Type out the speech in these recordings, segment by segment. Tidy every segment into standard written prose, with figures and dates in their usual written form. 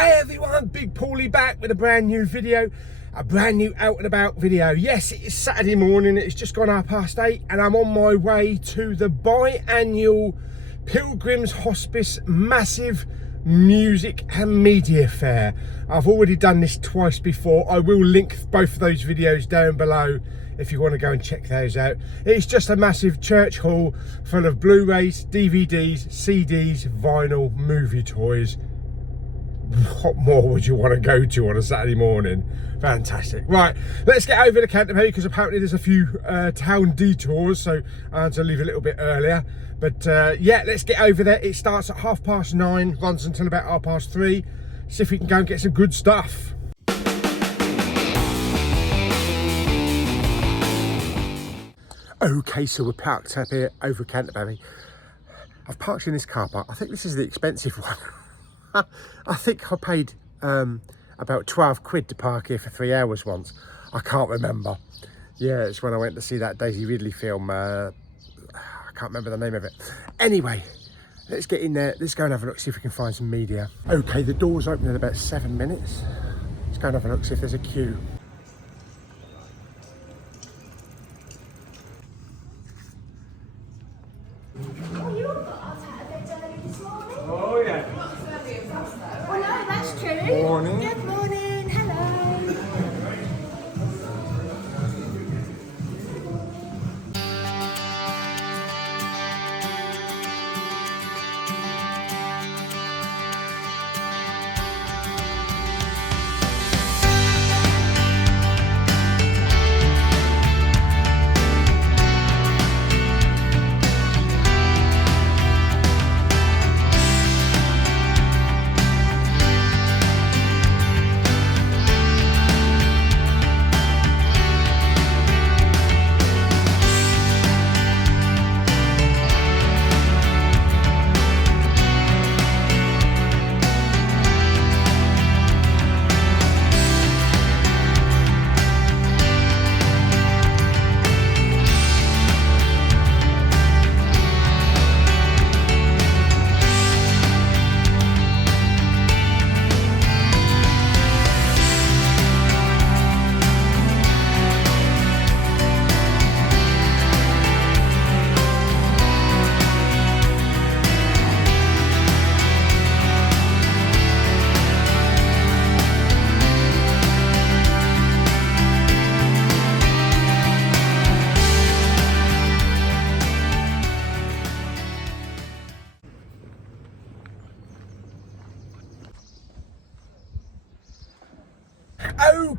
Hey everyone, Big Pauly back with a brand new video, a brand new out and about video. Yes, it is Saturday morning, it's just gone 8:30 and I'm on my way to the biannual Pilgrims Hospice massive music and media fair. I've already done this twice before. I will link both of those videos down below if you want to go and check those out. It's just a massive church hall full of Blu-rays, DVDs, CDs, vinyl, movie toys. What more would you want to go to on a Saturday morning? Fantastic. Right, let's get over to Canterbury because apparently there's a few town detours, so I had to leave a little bit earlier. But yeah, let's get over there. It starts at 9:30, runs until about 3:30. See if we can go and get some good stuff. Okay, so we're parked up here over Canterbury. I've parked in this car park. I think this is the expensive one. I think I paid about 12 quid to park here for 3 hours once. I can't remember. Yeah, it's when I went to see that Daisy Ridley film. I can't remember the name of it. Anyway, let's get in there. Let's go and have a look, see if we can find some media. Okay, the doors open in about 7 minutes. Let's go and have a look, see if there's a queue. Oh yeah. Well, no, that's true. Morning. Good morning. Hello.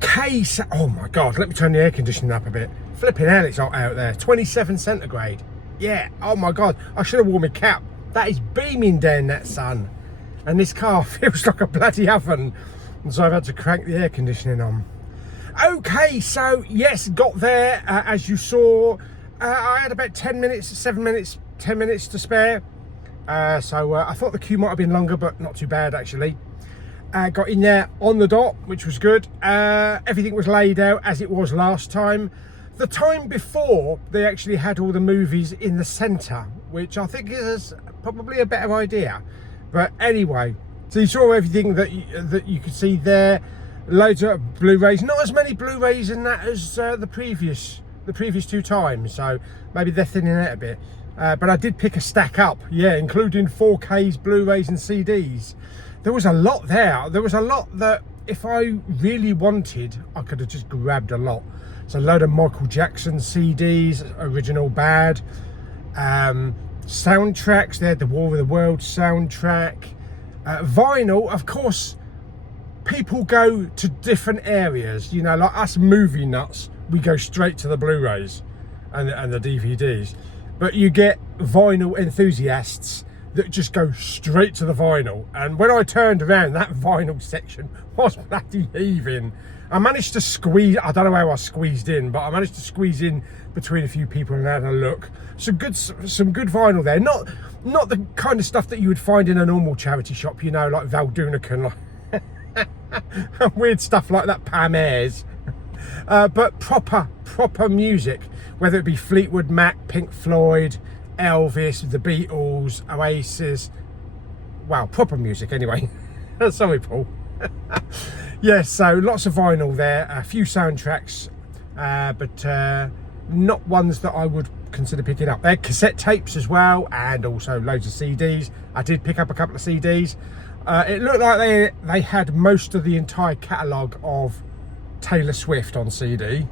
Okay, so, oh my God, let me turn the air conditioning up a bit. Flipping hell, it's hot out there. 27 centigrade. Yeah, oh my God, I should have worn my cap. That is beaming down that sun. And this car feels like a bloody oven. And so I've had to crank the air conditioning on. Okay, so yes, got there, as you saw. I had about 10 minutes, 7 minutes, 10 minutes to spare. So I thought the queue might have been longer, but not too bad actually. Got in there on the dot, which was good. Everything was laid out as it was last time. The time before, they actually had all the movies in the centre, which I think is probably a better idea. But anyway, so you saw everything that you could see there. Loads of Blu-rays, not as many Blu-rays in that as the previous two times. So maybe they're thinning out a bit. But I did pick a stack up, yeah, including 4Ks, Blu-rays and CDs. There was a lot there. There was a lot that if I really wanted, I could have just grabbed a lot. So a load of Michael Jackson CDs, original bad. Soundtracks, they had the War of the Worlds soundtrack. Vinyl, of course, people go to different areas. You know, like us movie nuts, we go straight to the Blu-rays and the DVDs. But you get vinyl enthusiasts that just go straight to the vinyl. And when I turned around, that vinyl section was bloody heaving. I managed to squeeze, I don't know how I squeezed in, but I managed to squeeze in between a few people and had a look. Some good vinyl there. Not the kind of stuff that you would find in a normal charity shop, you know, like Valdunican, like weird stuff like that, Pam Ayres. But proper music, whether it be Fleetwood Mac, Pink Floyd, Elvis, the Beatles, Oasis. Wow, proper music anyway. Sorry, Paul. Yeah, so lots of vinyl there, a few soundtracks, but not ones that I would consider picking up. They're cassette tapes as well, and also loads of CDs. I did pick up a couple of CDs. It looked like they had most of the entire catalogue of Taylor Swift on CD,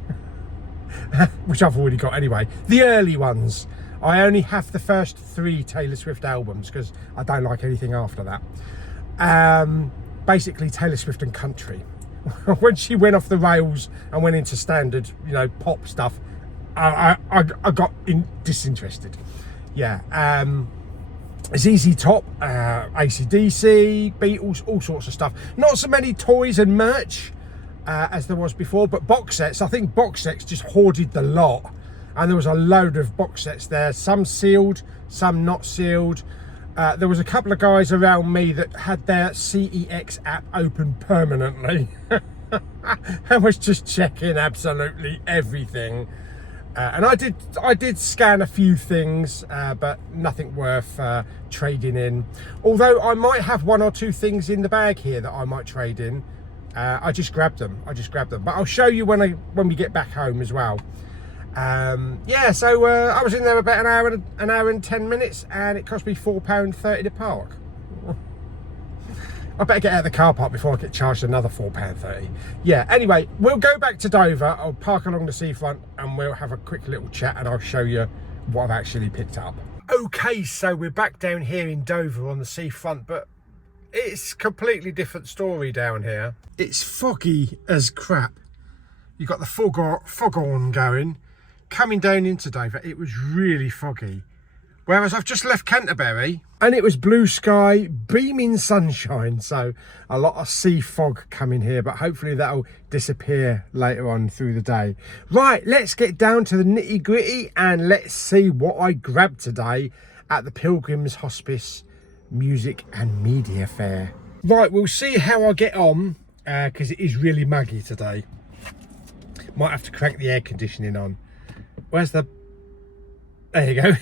which I've already got anyway. The early ones. I only have the first 3 Taylor Swift albums because I don't like anything after that. Basically Taylor Swift and country. When she went off the rails and went into standard, you know, pop stuff, I got disinterested. Yeah. ZZ Top, AC/DC, Beatles, all sorts of stuff. Not so many toys and merch as there was before, but box sets. I think box sets just hoarded the lot, and there was a load of box sets there, some sealed, some not sealed. There was a couple of guys around me that had their CEX app open permanently and was just checking absolutely everything. And I did scan a few things, but nothing worth trading in. Although I might have 1 or 2 things in the bag here that I might trade in. I just grabbed them. But I'll show you when we get back home as well. Yeah, so I was in there about an hour and 10 minutes, and it cost me £4.30 to park. I better get out of the car park before I get charged another £4.30. Yeah, anyway, we'll go back to Dover. I'll park along the seafront and we'll have a quick little chat, and I'll show you what I've actually picked up. Okay, so we're back down here in Dover on the seafront, but it's a completely different story down here. It's foggy as crap. You've got the foghorn going. Coming down into Dover, it was really foggy. Whereas I've just left Canterbury and it was blue sky, beaming sunshine. So a lot of sea fog coming here, but hopefully that'll disappear later on through the day. Right, let's get down to the nitty gritty and let's see what I grabbed today at the Pilgrims Hospice Music and Media Fair. Right, we'll see how I get on because it is really muggy today. Might have to crank the air conditioning on. Where's the... There you go.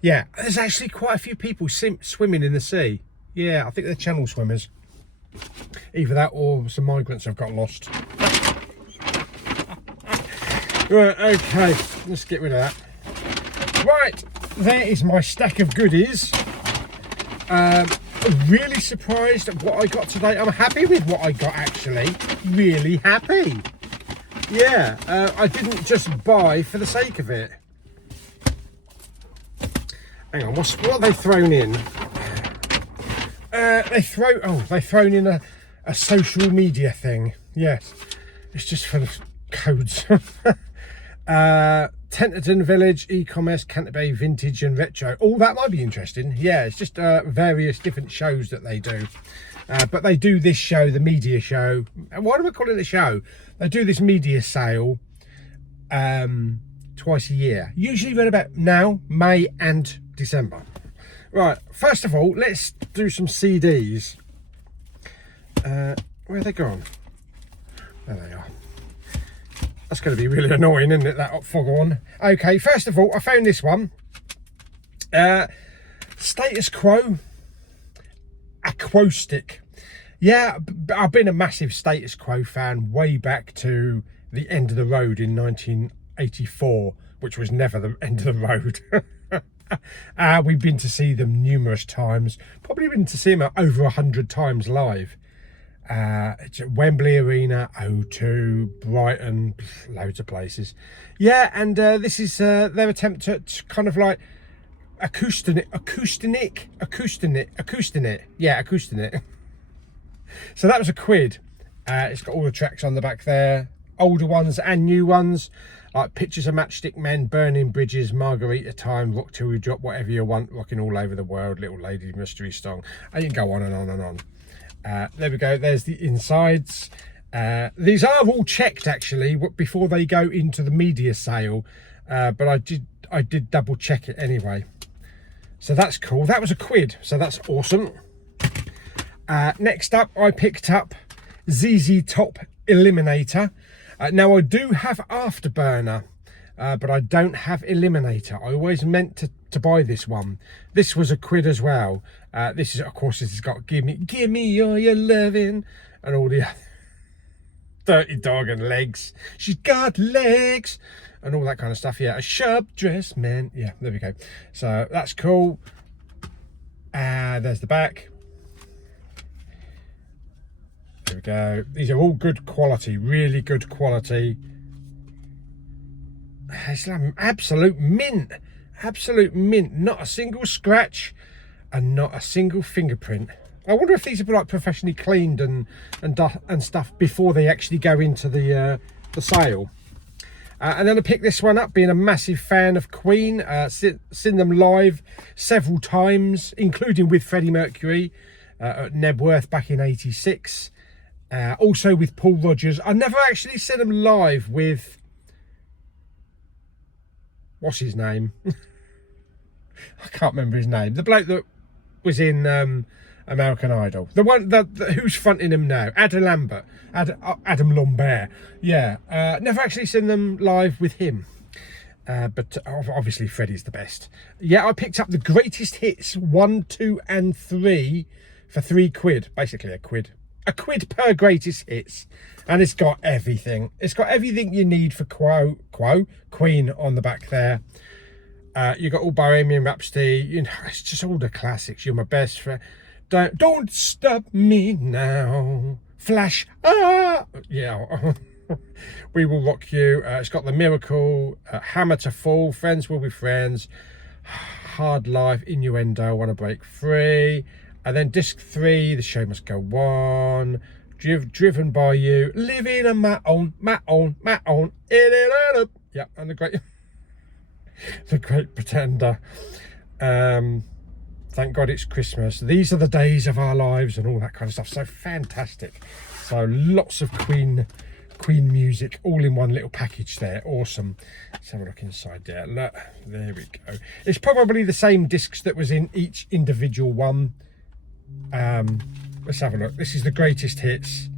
Yeah, there's actually quite a few people swimming in the sea. Yeah, I think they're channel swimmers. Either that or some migrants have got lost. Right, okay, let's get rid of that. Right, there is my stack of goodies. Really surprised at what I got today. I'm happy with what I got, actually. Really happy. Yeah, I didn't just buy for the sake of it. Hang on, what have they thrown in? They've thrown in a social media thing. Yes, it's just full of codes. Tenterden Village, e-commerce, Canterbury, vintage and retro. Oh, that might be interesting. Yeah, it's just various different shows that they do. But they do this show, the media show. Why do I call it a show? They do this media sale twice a year. Usually around about now, May and December. Right, first of all, let's do some CDs. Where are they gone? There they are. That's going to be really annoying, isn't it, that foghorn? Okay, first of all, I found this one. Status Quo Acoustic. Yeah, I've been a massive Status Quo fan way back to the End of the Road in 1984, which was never the end of the road. We've been to see them numerous times, probably been to see them over 100 times live. It's at Wembley Arena, O2, Brighton, loads of places. Yeah, and this is their attempt at kind of like acoustic. Yeah, acoustic. So that was £1. It's got all the tracks on the back there, older ones and new ones, like Pictures of Matchstick Men, Burning Bridges, Margarita Time, Rock Till We Drop, Whatever You Want, Rocking All Over the World, Little Lady Mystery Song, and you can go on and on and on. There we go, there's the insides. These are all checked actually before they go into the media sale, but I did double check it anyway. So that's cool. That was £1, so that's awesome. Next up, I picked up ZZ Top Eliminator. Now I do have Afterburner, but I don't have Eliminator. I always meant to buy this one. This was £1 as well. This is, of course, this has got give me all your loving and all the dirty dog and legs. She's got legs and all that kind of stuff. Yeah, a sharp dressed man. Yeah, there we go. So that's cool. There's the back. There we go. These are all good quality, really good quality. It's like absolute mint, not a single scratch and not a single fingerprint. I wonder if these have been like professionally cleaned and stuff before they actually go into the sale. And then I picked this one up, being a massive fan of Queen. Seen them live several times, including with Freddie Mercury at Nebworth back in '86. Also with Paul Rodgers. I never actually seen them live with, what's his name? I can't remember his name. The bloke that was in American Idol. The one that who's fronting him now? Adam Lambert. Yeah. Never actually seen them live with him. But obviously Freddie's the best. Yeah, I picked up the greatest hits 1, 2 and 3 for £3. Basically £1. £1 per greatest hits, and it's got everything. It's got everything you need for Queen on the back there. You got all Bohemian Rhapsody. You know, it's just all the classics. You're my best friend. Don't stop me now. Flash. Yeah. We Will Rock You. It's got The Miracle, Hammer to Fall, Friends Will Be Friends, Hard Life, Innuendo, Wanna Break Free. And then disc 3, The Show Must Go On, Driven by You, Living on my own. Yeah, and the Great Pretender. Thank God It's Christmas. These are the days of our lives and all that kind of stuff. So fantastic. So lots of Queen music all in one little package there. Awesome. Let's have a look inside there. Look, there we go. It's probably the same discs that was in each individual one. Let's have a look. This is the greatest hits.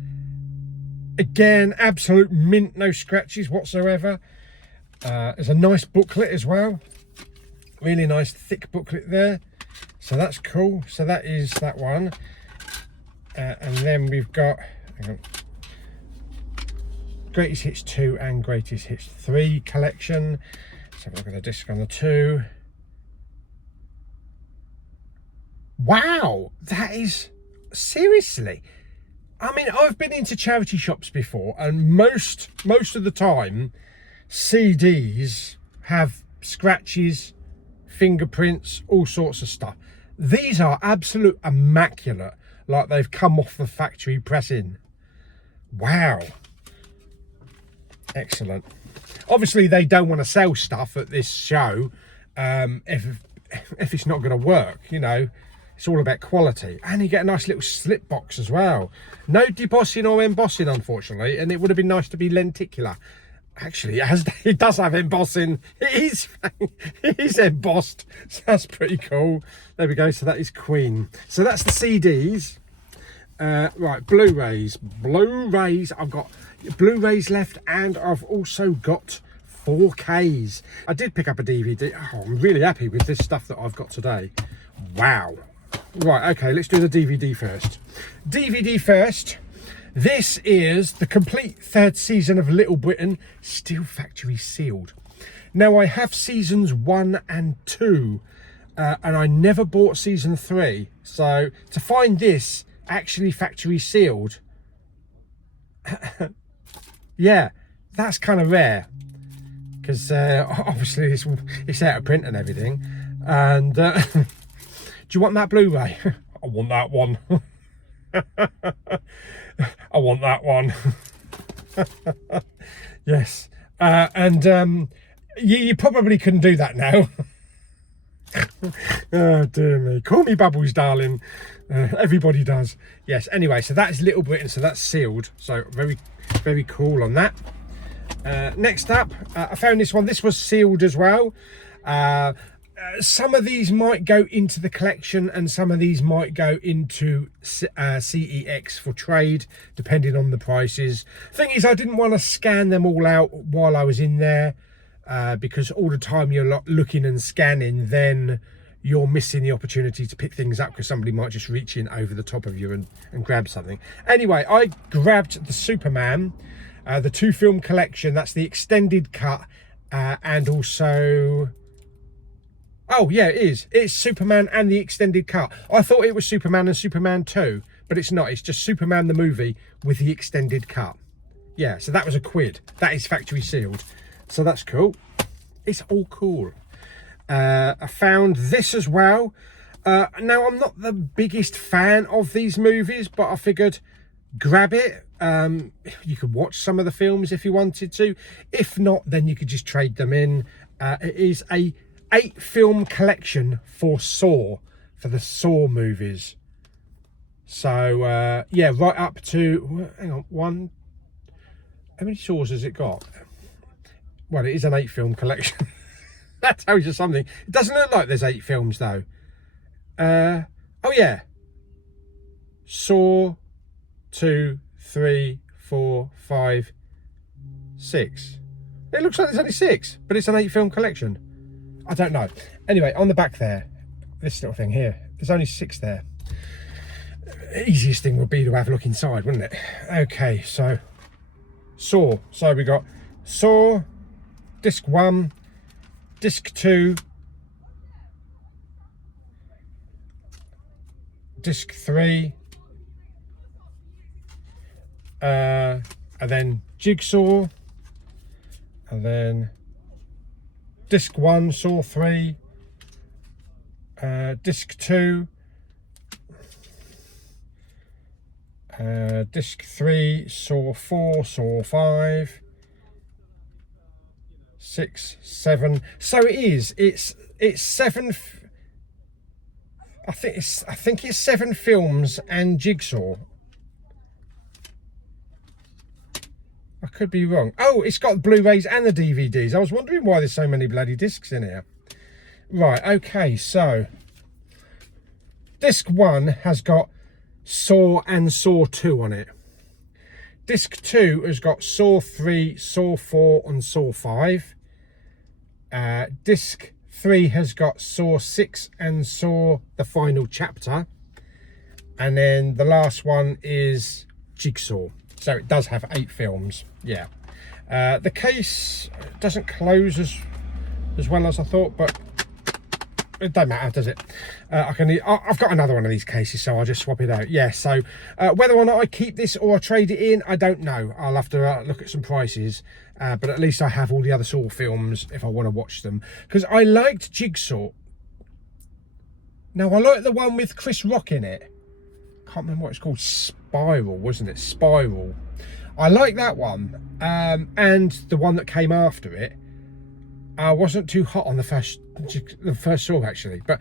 Again, absolute mint, no scratches whatsoever. There's a nice booklet as well. Really nice thick booklet there. So that's cool. So that is that one. And then we've got, hang on, Greatest Hits 2 and Greatest Hits 3 collection. Let's have a look at the disc on the 2. Wow, that is, seriously. I mean, I've been into charity shops before, and most of the time, CDs have scratches, fingerprints, all sorts of stuff. These are absolute immaculate, like they've come off the factory pressing. Wow. Excellent. Obviously, they don't want to sell stuff at this show if it's not going to work, you know. It's all about quality. And you get a nice little slip box as well. No debossing or embossing, unfortunately, and it would have been nice to be lenticular. Actually, it does have embossing. It is embossed. So that's pretty cool. There we go. So that is Queen. So that's the CDs. Right, Blu-rays. I've got Blu-rays left, and I've also got 4Ks. I did pick up a DVD. Oh, I'm really happy with this stuff that I've got today. Wow. Right, okay, let's do the DVD first. DVD first. This is the complete 3rd season of Little Britain, still factory sealed. Now, I have seasons 1 and 2, and I never bought season 3. So to find this actually factory sealed, yeah, that's kind of rare, because obviously it's out of print and everything. And do you want that Blu-ray? I want that one. I want that one. Yes. And you probably couldn't do that now. Oh dear me. Call me Bubbles, darling. Everybody does. Yes, anyway, so that is Little Britain, so that's sealed. So very, very cool on that. Next up, I found this one. This was sealed as well. Some of these might go into the collection, and some of these might go into CEX for trade, depending on the prices. Thing is, I didn't want to scan them all out while I was in there. because all the time you're looking and scanning, then you're missing the opportunity to pick things up because somebody might just reach in over the top of you and grab something. Anyway, I grabbed the Superman, the 2-film collection. That's the extended cut, and also, oh yeah, it is. It's Superman and the extended cut. I thought it was Superman and Superman 2, but it's not. It's just Superman the movie with the extended cut. Yeah, so that was £1. That is factory sealed. So that's cool. It's all cool. I found this as well. Now, I'm not the biggest fan of these movies, but I figured grab it. You could watch some of the films if you wanted to. If not, then you could just trade them in. It is a 8-film collection for Saw, for the Saw movies. So, yeah, right up to, hang on, how many Saws has it got? Well, it is an 8-film collection. That tells you something. It doesn't look like there's 8 films though. Oh yeah. Saw 2, 3, 4, 5, 6. It looks like there's only 6, but it's an 8-film collection. I don't know. Anyway, on the back there, this little thing here, there's only 6 there. Easiest thing would be to have a look inside, wouldn't it? Okay, so Saw. So we got Saw, disc 1, disc 2, disc 3, and then Jigsaw, and then disc 1, Saw 3, disc 2, disc 3, Saw 4, Saw 5, 6, 7. So it is. It's 7. I think it's 7 films and Jigsaw. I could be wrong. Oh, it's got Blu-rays and the DVDs. I was wondering why there's so many bloody discs in here. Right. Okay. So disc 1 has got Saw and Saw 2 on it. Disc 2 has got Saw 3, Saw 4 and Saw 5. Disc 3 has got Saw 6 and Saw the final chapter. And then the last one is Jigsaw. So it does have 8 films. Yeah. The case doesn't close as well as I thought, but it don't matter, does it? I've got another one of these cases, so I'll just swap it out. Yeah, so whether or not I keep this or I trade it in, I don't know. I'll have to look at some prices. But at least I have all the other Saw films if I want to watch them. Because I liked Jigsaw. Now, I like the one with Chris Rock in it. Can't remember what it's called. Spiral, wasn't it? Spiral. I like that one. And the one that came after it. I wasn't too hot on the first Saw actually, but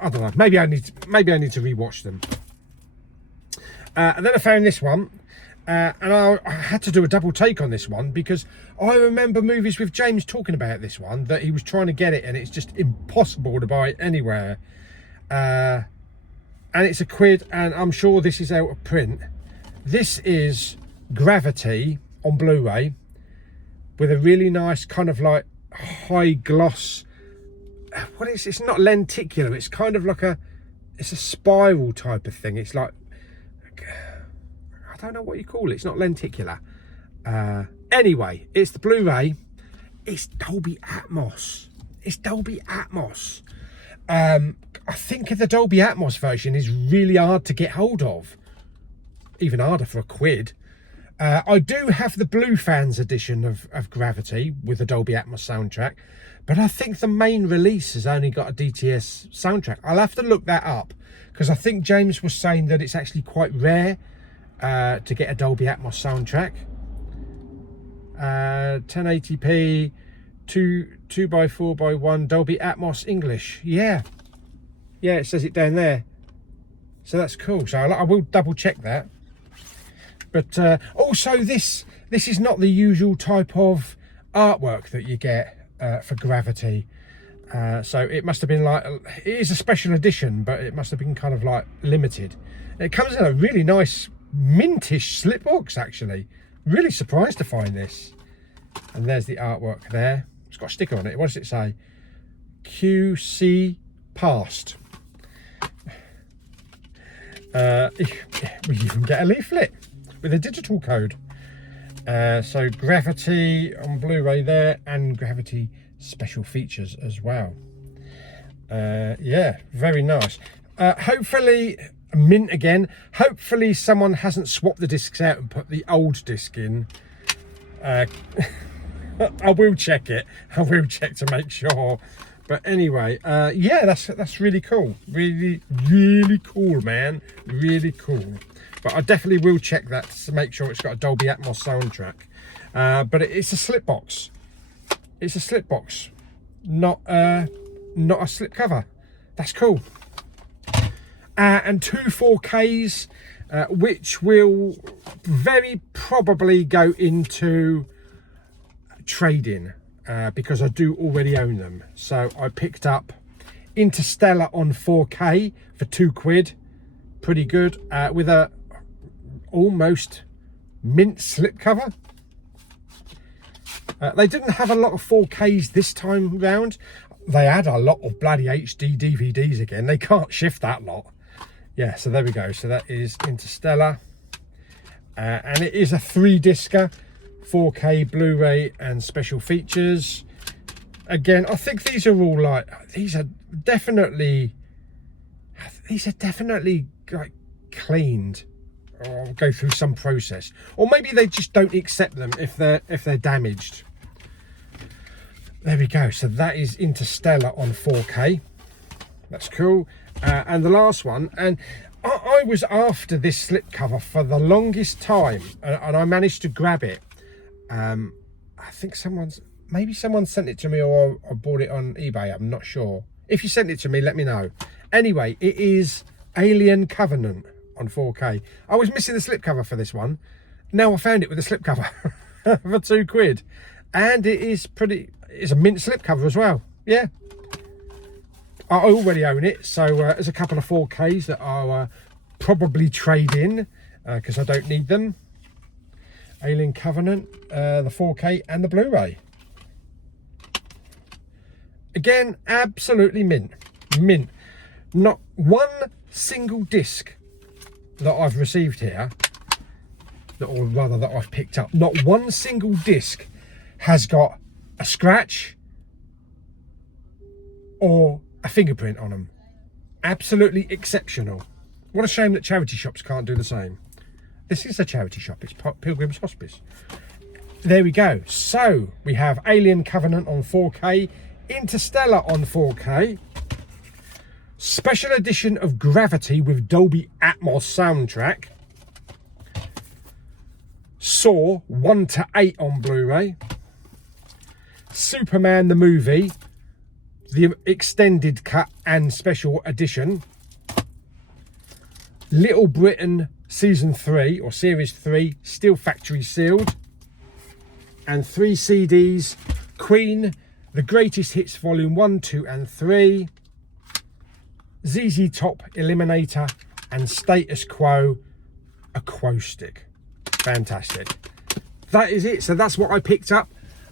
I don't know. Maybe I need to rewatch them. And then I found this one, and I had to do a double take on this one because I remember movies with James talking about this one, that he was trying to get it and it's just impossible to buy it anywhere. And it's £1, and I'm sure this is out of print. This is Gravity on Blu-ray with a really nice kind of like high gloss. What is it's not lenticular, it's kind of like it's a spiral type of thing. It's like, I don't know what you call it. It's not lenticular. Anyway, it's the Blu-ray. It's Dolby Atmos. It's Dolby Atmos. I think the Dolby Atmos version is really hard to get hold of. Even harder for £1. I do have the Blue Fans edition of Gravity with the Dolby Atmos soundtrack, but I think the main release has only got a DTS soundtrack. I'll have to look that up because I think James was saying that it's actually quite rare to get a Dolby Atmos soundtrack. 1080p, 2x4x1 Dolby Atmos English. Yeah, it says it down there. So that's cool. So I will double check that. But also this is not the usual type of artwork that you get for Gravity. So it must have been like, it is a special edition, but it must have been kind of like limited. It comes in a really nice mintish slip box actually. Really surprised to find this. And there's the artwork there. It's got a sticker on it. What does it say? QC passed. We even get a leaflet with a digital code. So Gravity on Blu-ray there, and Gravity special features as well. Yeah, very nice. Hopefully, mint again. Hopefully someone hasn't swapped the discs out and put the old disc in. I will check it. I will check to make sure. But anyway, yeah, that's really cool. Really, really cool, man. Really cool. But I definitely will check that to make sure it's got a Dolby Atmos soundtrack. But it's a slip box. It's a slip box, not a slip cover. That's cool. And two 4Ks, which will very probably go into trade-in. Because I do already own them. So I picked up Interstellar on 4K for £2. Pretty good, with a almost mint slipcover. They didn't have a lot of 4Ks this time round. They had a lot of bloody HD DVDs again. They can't shift that lot. Yeah, so there we go. So that is Interstellar. And it is a 3-discer. 4K Blu-ray and special features. Again, I think these are all like, these are definitely like cleaned or go through some process, or maybe they just don't accept them if they're damaged. There we go. So that is Interstellar on 4K. That's cool. And the last one, and I was after this slipcover for the longest time, and I managed to grab it. I think maybe someone sent it to me, or I bought it on eBay. I'm not sure. If you sent it to me, let me know. Anyway, it is Alien Covenant on 4K. I was missing the slipcover for this one. Now I found it with a slipcover for £2, and it's a mint slipcover as well. Yeah, I already own it, so there's a couple of 4Ks that I'll probably trade in because I don't need them. Alien Covenant, the 4K and the Blu-ray. Again, absolutely mint. Mint. Not one single disc that I've received here, or rather that I've picked up, not one single disc has got a scratch or a fingerprint on them. Absolutely exceptional. What a shame that charity shops can't do the same. This is a charity shop. It's Pilgrims Hospice. There we go. So we have Alien Covenant on 4K, Interstellar on 4K, special edition of Gravity with Dolby Atmos soundtrack, Saw 1 to 8 on Blu-ray, Superman the movie, the extended cut and special edition, Little Britain Season 3 or Series 3, still factory sealed, and 3 CDs, Queen, The Greatest Hits Volume 1, 2 and 3, ZZ Top Eliminator, and Status Quo Acoustic. Fantastic. That is it. So that's what I picked up.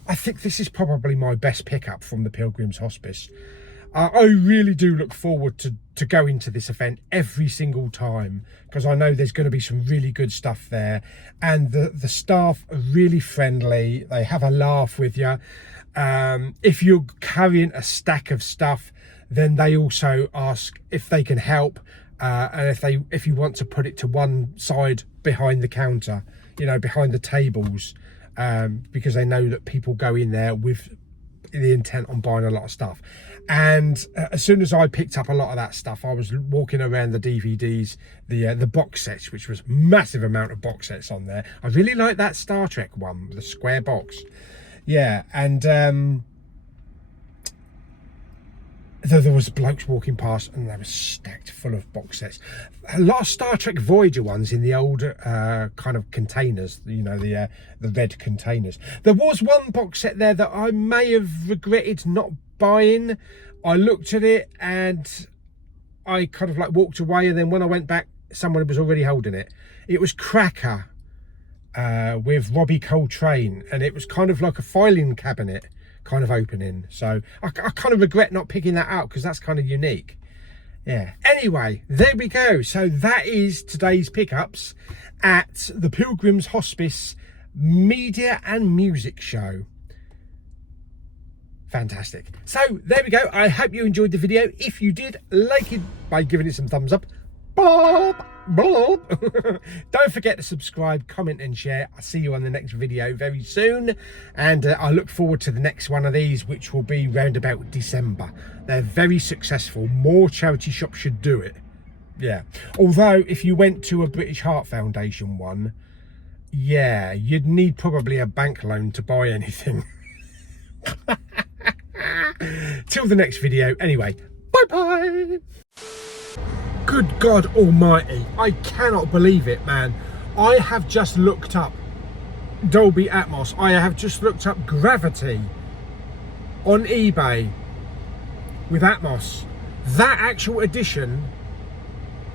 I think this is probably my best pickup from the Pilgrims Hospice. I really do look forward to going to this event every single time, because I know there's going to be some really good stuff there, and the staff are really friendly. They have a laugh with you. If you're carrying a stack of stuff, then they also ask if they can help, and if you want to put it to one side behind the counter, you know, behind the tables, because they know that people go in there with the intent on buying a lot of stuff. And as soon as I picked up a lot of that stuff, I was walking around the DVDs, the box sets, which was massive amount of box sets on there. I really like that Star Trek one, the square box. Yeah, and there was blokes walking past and they were stacked full of box sets. A lot of Star Trek Voyager ones in the old kind of containers, you know, the red containers. There was one box set there that I may have regretted not buying. I looked at it and I kind of like walked away, and then when I went back, someone was already holding it. It was Cracker with Robbie Coltrane, and it was kind of like a filing cabinet kind of opening. So I kind of regret not picking that out because that's kind of unique. Yeah. Anyway, there we go. So that is today's pickups at the Pilgrims Hospice Media and Music Show. Fantastic. So there we go. I hope you enjoyed the video. If you did, like it by giving it some thumbs up. Bob, bob. Don't forget to subscribe, comment and share. I'll see you on the next video very soon, and I look forward to the next one of these, which will be round about December. They're very successful. More charity shops should do it. Yeah, although if you went to a British Heart Foundation one, yeah, you'd need probably a bank loan to buy anything. Till the next video. Anyway, bye bye. Good God Almighty, I cannot believe it, man. I have just looked up Dolby Atmos. I have just looked up Gravity on eBay with Atmos. That actual edition,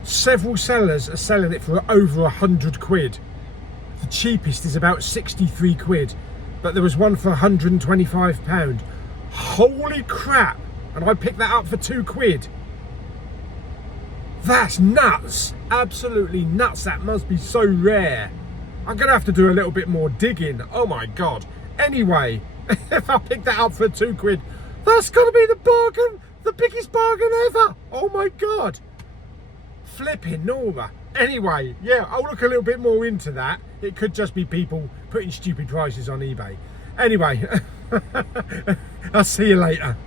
several sellers are selling it for over 100 quid. The cheapest is about 63 quid, but there was one for £125. Holy crap! And I picked that up for 2 quid. That's nuts! Absolutely nuts. That must be so rare. I'm gonna have to do a little bit more digging. Oh my God. Anyway, if I picked that up for 2 quid, that's gotta be the bargain, the biggest bargain ever. Oh my God. Flipping Nora. Anyway, yeah, I'll look a little bit more into that. It could just be people putting stupid prices on eBay. Anyway, I'll see you later.